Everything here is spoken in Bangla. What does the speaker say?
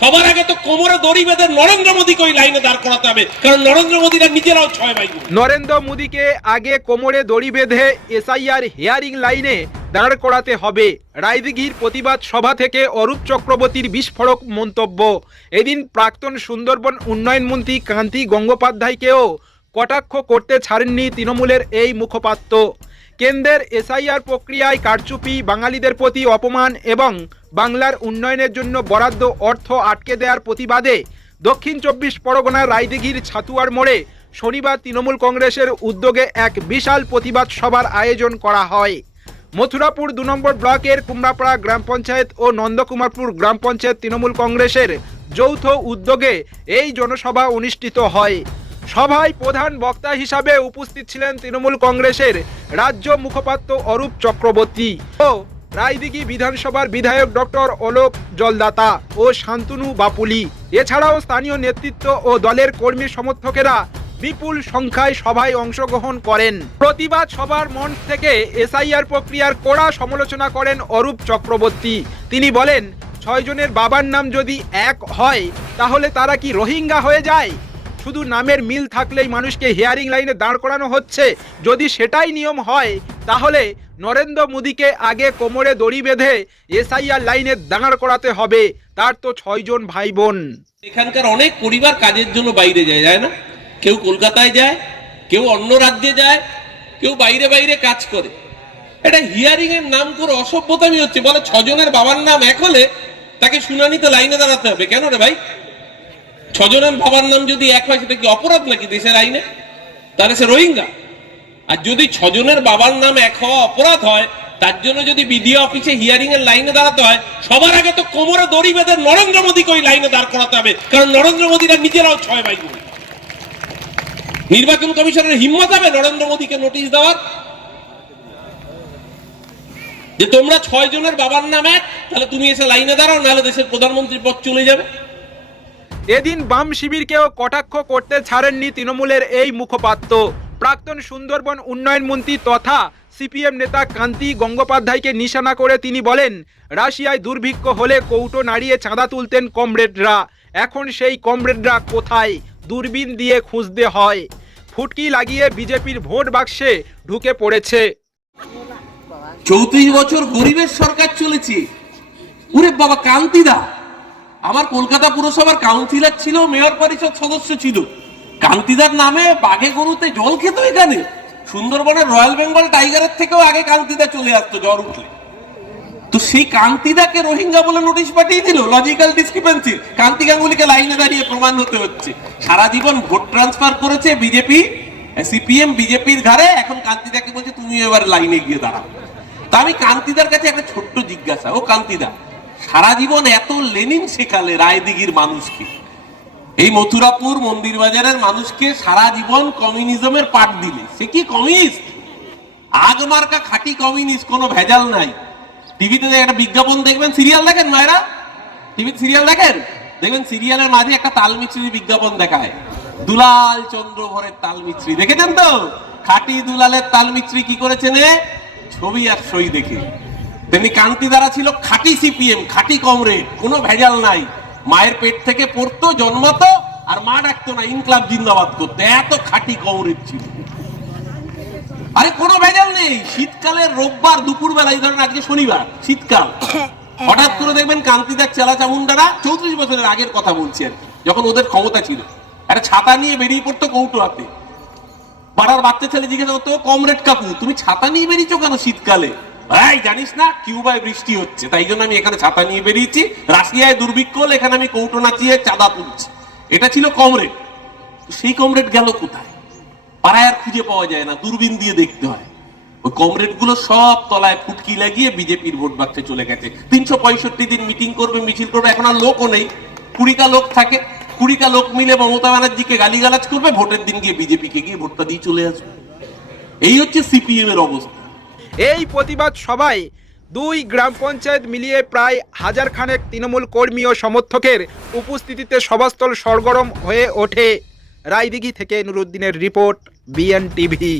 সবার আগে তো কোমরে দড়ি বেঁধে নরেন্দ্র মোদীকে ওই লাইনে দাঁড় করাতে হবে, কারণ নরেন্দ্র মোদীরা নিজেরাও 6 ভাই। নরেন্দ্র মোদীকে আগে কোমরে দড়ি বেঁধে এসআইআর হিয়ারিং লাইনে দাঁড় করাতে হবে। রায়দিঘির প্রতিবাদ সভা থেকে অরূপ চক্রবর্তীর বিস্ফোরক মন্তব্য। এদিন প্রাক্তন সুন্দরবন উন্নয়ন মন্ত্রী কান্তি গঙ্গোপাধ্যায়কেও কটাক্ষ করতে ছাড়েননি তৃণমূলের এই মুখপাত্র। কেন্দ্রের এসআইআর প্রক্রিয়ায় কারচুপি, বাঙালিদের প্রতি অপমান এবং বাংলার উন্নয়নের জন্য বরাদ্দ অর্থ আটকে দেওয়ার প্রতিবাদে দক্ষিণ 24 পরগনার রায়দিঘির ছাতুয়ার মোড়ে শনিবার তৃণমূল কংগ্রেসের উদ্যোগে এক বিশাল প্রতিবাদ সভার আয়োজন করা হয়। মথুরাপুর 2 নম্বর ব্লকের কুমড়াপাড়া গ্রাম পঞ্চায়েত ও নন্দকুমারপুর গ্রাম পঞ্চায়েত তৃণমূল কংগ্রেসের যৌথ উদ্যোগে এই জনসভা অনুষ্ঠিত হয়। সভায় প্রধান বক্তা হিসাবে উপস্থিত ছিলেন তৃণমূল কংগ্রেসের রাজ্য মুখপাত্র অরূপ চক্রবর্তী ও রায়দিঘি বিধানসভার বিধায়ক ডক্টর অলোক জলদাতা ও শান্তনু বাপুলি। এছাড়াও স্থানীয় নেতৃত্ব ও দলের কর্মী সমর্থকেরা বিপুল সংখ্যায় সভায় অংশগ্রহণ করেন। প্রতিবাদ সভার মঞ্চ থেকে এসআইআর প্রক্রিয়ার কড়া সমালোচনা করেন অরূপ চক্রবর্তী। তিনি বলেন, 6 জনের বাবার নাম যদি এক হয় তাহলে তারা কি রোহিঙ্গা হয়ে যায়? শুধু নামের মিল থাকলেই মানুষকে হিয়ারিং লাইনে দাঁড় করানো হচ্ছে। যদি সেটাই নিয়ম হয় তাহলে নরেন্দ্র মোদীকে আগে কোমরে দড়ি বেঁধে এসআইআর লাইনে দাঁড় করাতে হবে। তার তো 6 জন ভাই বোন। এখানকার অনেক পরিবার কাজের জন্য বাইরে যায় না? কেউ কলকাতায় যায়, কেউ অন্য রাজ্যে যায়, কেউ বাইরে বাইরে কাজ করে। এটা হিয়ারিং এর নাম করে অসভ্যতামি হচ্ছে। বলে 6 জনের বাবার নাম এক হলে তাকে শুনানিতে লাইনে দাঁড়াতে হবে। কেন রে ভাই? 6 জনের বাবার নাম যদি এক হয় সেটা কি অপরাধ নাকি দেশের আইনে? তাহলে সে রোহিঙ্গা। আর যদি 6 জনের বাবার নাম এক হওয়া অপরাধ হয়, তার জন্য যদি বিডিও অফিসে হিয়ারিং এর লাইনে দাঁড়াতে হয়, সবার আগে তো কোমরে দড়ি বেঁধে নরেন্দ্র মোদীকে ওই লাইনে দাঁড় করাতে হবে, কারণ নরেন্দ্র মোদীরা নিজেরাও 6 ভাই। নির্বাচন কমিশনের হিম্মত হবে নরেন্দ্র মোদীকে নোটিশ দেওয়ার যে তোমরা 6 জনের বাবার নাম এক, তাহলে তুমি এসে লাইনে দাঁড়াও, নাহলে দেশের প্রধানমন্ত্রীর পদ চলে যাবে। এদিন বাম শিবিরকেও কটাক্ষ করতে ছাড়েননি তৃণমূলের এই মুখপাত্র। প্রাক্তন সুন্দরবন উন্নয়ন মন্ত্রী তথা সিপিএম নেতা কান্তি গঙ্গোপাধ্যায়কে নিশানা করে তিনি বলেন, রাশিয়ায় দুর্ভিক্ষ হলে কৌটো নাড়িয়ে চাঁদা তুলতেন কমরেডরা। এখন সেই কমরেডরা কোথায়? দূরবীন দিয়ে খুঁজতে হয়। ফুটকি লাগিয়ে বিজেপির ভোট বাক্সে ঢুকে পড়েছে। 34 বছর গরিবের সরকার চলেছে। ওরে বাবা, কান্তিদা আমার কলকাতা পুরসভার কাউন্সিলর ছিল, মেয়র পরিষদ সদস্য ছিল। কান্তিদার নামে বাঘে গরুতে জল খেত। এখানে সুন্দরবনের রয়্যাল বেঙ্গল টাইগারের থেকেও আগে কান্তিদা চলে আসতো জ্বর উঠলে। তো সেই কান্তিদাকে রোহিঙ্গা বলে নোটিশ পাঠিয়ে দিল। Logical discrepancy. কান্তি গাঙ্গুলিকে লাইনে দাঁড়িয়ে প্রমাণ হতে হচ্ছে। সারা জীবন ভোট ট্রান্সফার করেছে বিজেপি, সিপিএম বিজেপির ঘাড়ে। এখন কান্তিদাকে বলছে তুমি এবার লাইনে গিয়ে দাঁড়াও। তা আমি কান্তিদার কাছে একটা ছোট্ট জিজ্ঞাসা, ও কান্তিদা, সারা জীবন এত লেনিন শেখালে রায়দিঘির মানুষকে, এই মথুরাপুর মন্দির বাজারের মানুষকে সারা জীবন কমিউনিজমের পাঠ দিলে, সে কি কমিউনিস্ট? আগ মার্কা খাঁটি কমিউনিস্ট, কোনো ভেজাল নাই। টিভিতে একটা বিজ্ঞাপন দেখবেন, সিরিয়াল দেখেন মায়েরা? টিভিতে সিরিয়াল দেখেন? দেখবেন সিরিয়ালের মাঝে একটা তালমিছরির বিজ্ঞাপন দেখায়, দুলাল চন্দ্র ভরের তালমিছরি। দেখেছেন তো? খাঁটি দুলালের তালমিছরি কি করেছেন? ছবি আর সই দেখে। তেমনি কান্তিদারা ছিল খাঁটি সিপিএম, খাঁটি কমরেড, কোনো ভেজাল নাই। মায়ের পেট থেকে পড়তো, জন্মাতো, আর মা ডাকতো না, ইনকলাব জিন্দাবাদ করতো। এত খাঁটি কমরেড ছিল। আরে কোনো ভেজাল নেই। শীতকালের রোববার দুপুর বেলা, এই ধরেন আজকে শনিবার, শীতকাল, হঠাৎ করে দেখবেন কান্তিদার চেলা চামুন্ডারা, 34 বছরের আগের কথা বলছি আর, যখন ওদের ক্ষমতা ছিল, একটা ছাতা নিয়ে বেরিয়ে পড়তো কৌটো হাতে। পাড়ার বাচ্চা ছেলে জিজ্ঞাসা করতো, কমরেড কাকু তুমি ছাতা নিয়ে বেরিয়েছো কেন শীতকালে? এই জানিস না কিউবায় বৃষ্টি হচ্ছে, তাই জন্য আমি এখানে ছাতা নিয়ে বেরিয়েছি। রাশিয়ায় দুর্ভিক্ষ হলে এখানে আমি কৌটো নাচিয়ে চাঁদা তুলছি। এটা ছিল কমরেড। সেই কমরেড গেল কোথায়? পাড়ায় আর খুঁজে পাওয়া যায় না, দূরবীন দিয়ে দেখতে হয়। ওই কমরেড গুলো সব তলায় ফুটকি লাগিয়ে বিজেপির ভোট বাক্সে চলে গেছে। 365 দিন মিটিং করবে, মিছিল করবে, এখন আর লোকও নেই। 20টা লোক থাকে, 20টা লোক মিলে মমতা ব্যানার্জিকে গালিগালাজ করবে, ভোটের দিন গিয়ে বিজেপিকে গিয়ে ভোটটা দিয়ে চলে আসবে। এই হচ্ছে সিপিএম এর অবস্থা। এই প্রতিবাদ সভায় 2 গ্রাম পঞ্চায়েত মিলিয়ে প্রায় 1000 খানেক তৃণমূল কর্মী ও সমর্থকের উপস্থিতিতে সভাস্থল সরগরম হয়ে ওঠে। রায়দিঘি থেকে নুরুদ্দিনের রিপোর্ট, বিএন টিভি।